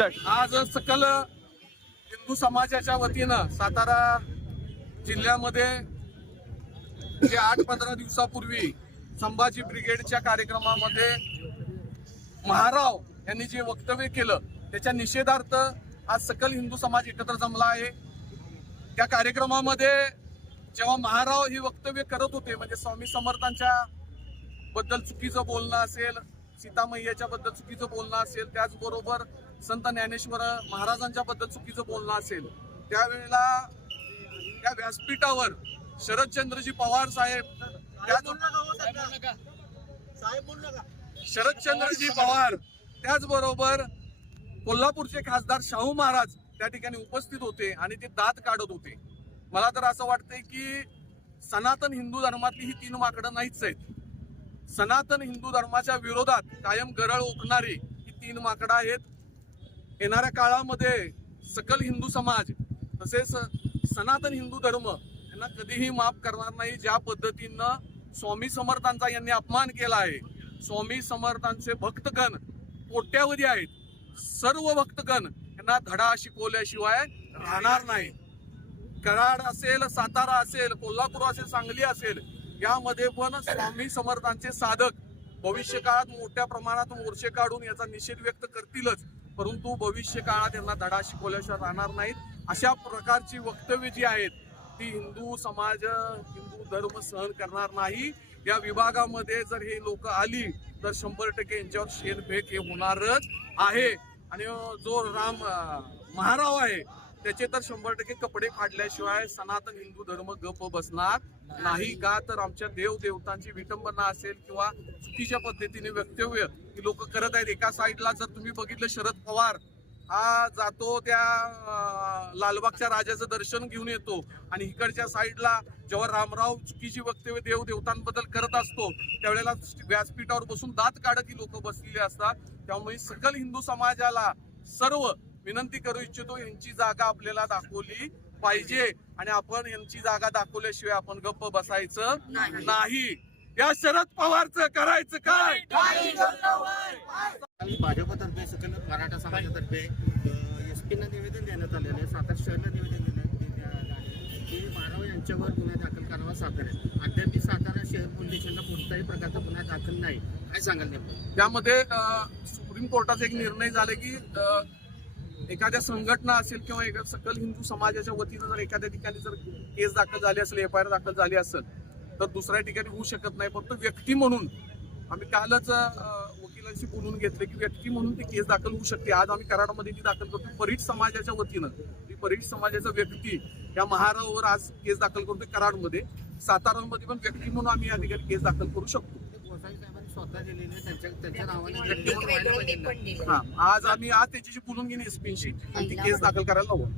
आज सकल हिंदू समाजाच्या वतीनं सातारा जिल्ह्यामध्ये जे आठ पंधरा दिवसापूर्वी संभाजी ब्रिगेडच्या कार्यक्रमामध्ये महाराव यांनी जे वक्तव्य केलं त्याच्या निषेधार्थ आज सकल हिंदू समाज एकत्र जमला आहे. त्या कार्यक्रमामध्ये जेव्हा महाराव ही वक्तव्य करत होते म्हणजे स्वामी समर्थांच्या बद्दल चुकीचं बोलणं असेल सीतामय्याच्या बद्दल चुकीचं बोलणं असेल त्याचबरोबर संत ज्ञानेश्वर महाराजांच्या बद्दल चुकीचं बोलणं असेल त्यावेळेला त्या व्यासपीठावर शरदचंद्रजी पवार साहेब त्याच शरदचंद्रजी पवार त्याचबरोबर कोल्हापूरचे खासदार शाहू महाराज त्या ठिकाणी उपस्थित होते आणि ते दात काढत होते. मला तर असं वाटतंय की सनातन हिंदू धर्मातली ही तीन माकडं नाहीच आहेत. सनातन हिंदू धर्माच्या विरोधात कायम गरळ ओकणारी ही तीन माकडं आहेत. येणाऱ्या काळामध्ये सकल हिंदू समाज तसेच सनातन हिंदू धर्म यांना कधीही माफ करणार नाही. ज्या पद्धतीनं स्वामी समर्थांचा यांनी अपमान केला आहे स्वामी समर्थांचे भक्तगण कोट्यावधी आहेत. सर्व भक्तगण यांना धडा शिकवल्याशिवाय राहणार नाही. कराड असेल सातारा असेल कोल्हापूर असेल सांगली असेल यामध्ये पण स्वामी समर्थांचे साधक भविष्य काळात मोठ्या प्रमाणात मोर्चे काढून याचा निषेध व्यक्त करतीलच. परंतु भविष्य काळात यांना धडा शिकवल्याशिवाय राहणार नाहीत. अशा प्रकारची वक्तव्य जी आहेत ती हिंदू समाज हिंदू धर्म सहन करणार नाही. या विभागामध्ये जर हे लोक आली तर शंभर टक्के यांच्यावर शेनफेक हे होणारच आहे. आणि जो राम महाराव आहे त्याचे तर शंभर टक्के कपडे फाडल्याशिवाय सनातन हिंदू धर्म गप बसणार नाही का? तर आमच्या देव देवतांची विटंबना असेल किंवा चुकीच्या पद्धतीने वक्तव्य ही लोक करत आहेत एका साईडला जर तुम्ही बघितलं शरद पवार हा जातो त्या लालबागच्या राजाचं दर्शन घेऊन येतो आणि इकडच्या साईडला जेव्हा रामराव चुकीची वक्तव्य देव देवतांबद्दल करत असतो त्यावेळेला व्यासपीठावर बसून दात काढत ही लोक बसलेली असतात. त्यामुळे सकल हिंदू समाजाला सर्व विनंती करू इच्छितो यांची जागा आपल्याला दाखवली पाहिजे आणि आपण यांची जागा दाखवल्याशिवाय आपण गप्प बसायचं नाही. या शरद पवारचं करायचं काय? भाजपतर्फे सकल मराठा समाजातर्फे एस पीना निवेदन देण्यात आलेलं आहे. सातारा शहरला निवेदन देण्यात आलं आहे. की मानव यांच्यावर गुन्हा दाखल करावा साताऱ्यात अद्याप सातारा शहर पोलीस स्टेशनला कोणताही प्रकारचा गुन्हा दाखल नाही. काय सांगाल नेमकं? त्यामध्ये सुप्रीम कोर्टाचा एक निर्णय झाला की एखाद्या संघटना असेल किंवा एका सकल हिंदू समाजाच्या वतीनं जर एखाद्या ठिकाणी जर केस दाखल झाली असेल एफ आय आर दाखल झाली असेल तर दुसऱ्या ठिकाणी होऊ शकत नाही. फक्त व्यक्ती म्हणून आम्ही कालच वकिलांशी बोलून घेतले की व्यक्ती म्हणून ती केस दाखल होऊ शकते. आज आम्ही कराडमध्ये ती दाखल करतो. परीट समाजाच्या वतीनं ती परीट समाजाचा व्यक्ती या महारावर आज केस दाखल करतोय कराडमध्ये. सातारामध्ये पण व्यक्ती म्हणून आम्ही या ठिकाणी केस दाखल करू शकतो. स्वतः दिलेले त्यांच्या त्यांच्या नावाने हा आज आम्ही आज त्याच्याशी बोलून घेणे एसपीशी आणि ती केस दाखल करायला हवं